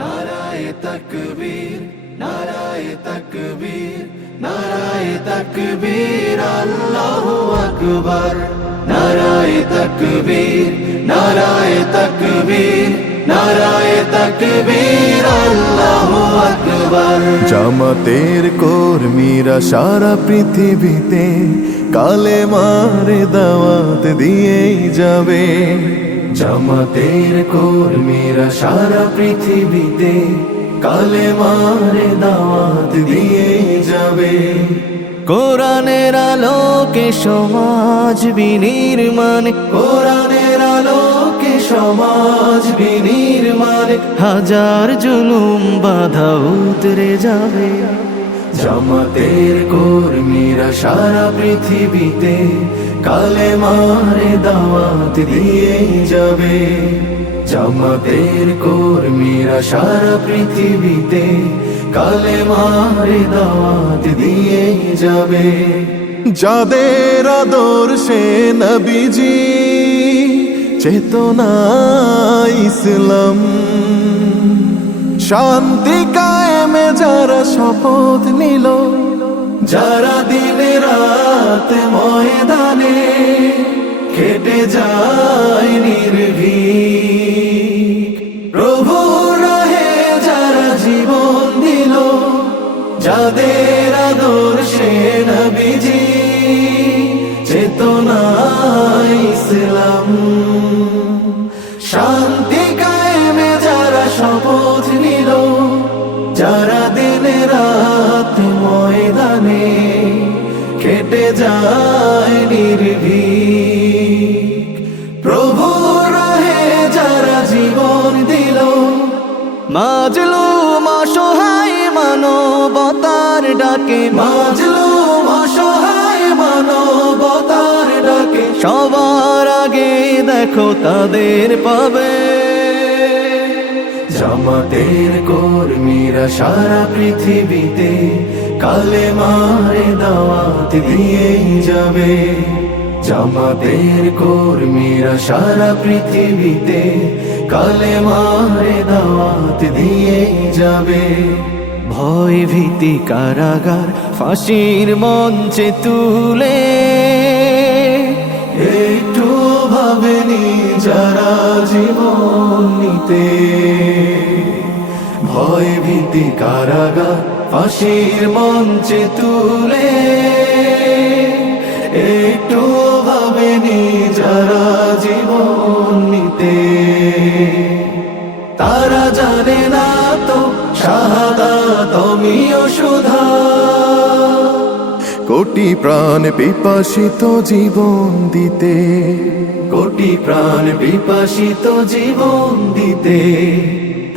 নারায়ে তাকবীর, নারায়ে তাকবীর, নারায়ে তাকবীর, আল্লাহু আকবার। নারায়ে তাকবীর, নারায়ে তাকবীর, নারায়ে তাকবীর, আল্লাহু আকবার। জামাতের কর্মীরা সারা পৃথিবীতে কালেমার দাওয়াত দিয়েই যাবে। জামাতের কর্মীরা সারা পৃথিবীতে কালেমার দাওয়াত দিয়ে যাবে। কোরআনের আলোকে সমাজ বিনির্মাণ, কোরআনের আলোকে সমাজ বিনির্মাণ, হাজার জুলুম বাধা উতরে যাবে। জামাতের কর্মীরা সারা পৃথিবীতে কালেমার দাওয়াত দিয়ে যাবে। জামাতের কর্মীরা সারা পৃথিবীতে কালেমার দাওয়াত দিয়ে যাবে। যাদের আদর্শে নবীজি চেতনা ইসলাম, শান্তি কায়েমে যারা শপথ নিল, যারা দিনে রাত ময়দানে খেটে যায় নির্ভীক, প্রভু রাহে যারা জীবন দিল, যাদের আদর্শে নবীজি চেতনা ইসলাম, শান্তি কায়েমে যারা শপথ নিল, যারা দিনে রাত ময়দানে খেটে যায় নির্ভীক, প্রভু রাহে যারা জীবন দিল, মাজলুম অসহায় মানবতার ডাকে, মাজলুম অসহায় মানবতার ডাকে, সবার আগে দেখো তাদের পাবে। জামাতের কর্মীরা সারা পৃথিবীতে কালেমার দাওয়াত দিয়ে যাবে। জামাতের কর্মীরা সারা পৃথিবীতে কালেমার দাওয়াত দিয়ে যাবে। ভয় ভীতি কারাগার ফাঁসির মঞ্চে তুলে, একটু ভাবেনি যারা জীবন নিতে, ভয় ভীতি কারাগার ফাঁসির মঞ্চে তুলে, একটু ভাবেনি যারা জীবন নিতে, তারা জানে না তো শাহাদাত আমিও সুধা। কোটি প্রাণ পিপাসিত জীবন দিতে, কোটি প্রাণ বিপাসিত জীবন দিতে,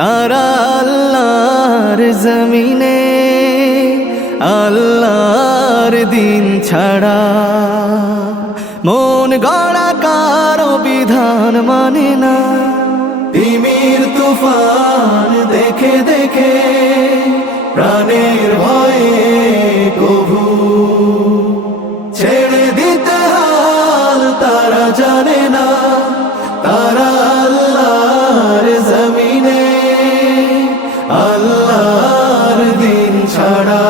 তারা আল্লাহর জমিনে আল্লাহর দিন ছাড়া মন গড়া কারো বিধান মানে না। তিমির তুফান দেখে দেখে প্রাণের ভয়ে কভু ছেড়ে দিতে হাল তারা জানে না। তারা আল্লাহর জমিনে আল্লাহর দিন ছাড়া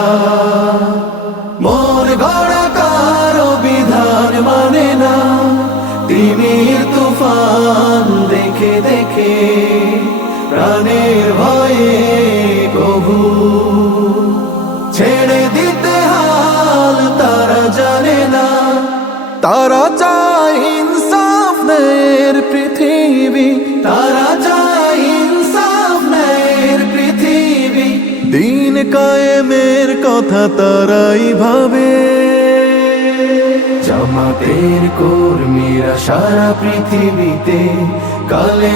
মন গড়া কারো বিধান মানে না। তিমির তুফান দেখে দেখে প্রাণের ভয়ে কভু ছেড়ে দিতে হাল তারা জানে না। তারা চায় ইনসাফ ন্যায়ের পৃথিবী, তারা চায় ইনসাফ ন্যায়ের পৃথিবী, দিন কায়েমের কথা তারাই ভাবে। জামাতের কর্মীরা সারা পৃথিবীতে কালে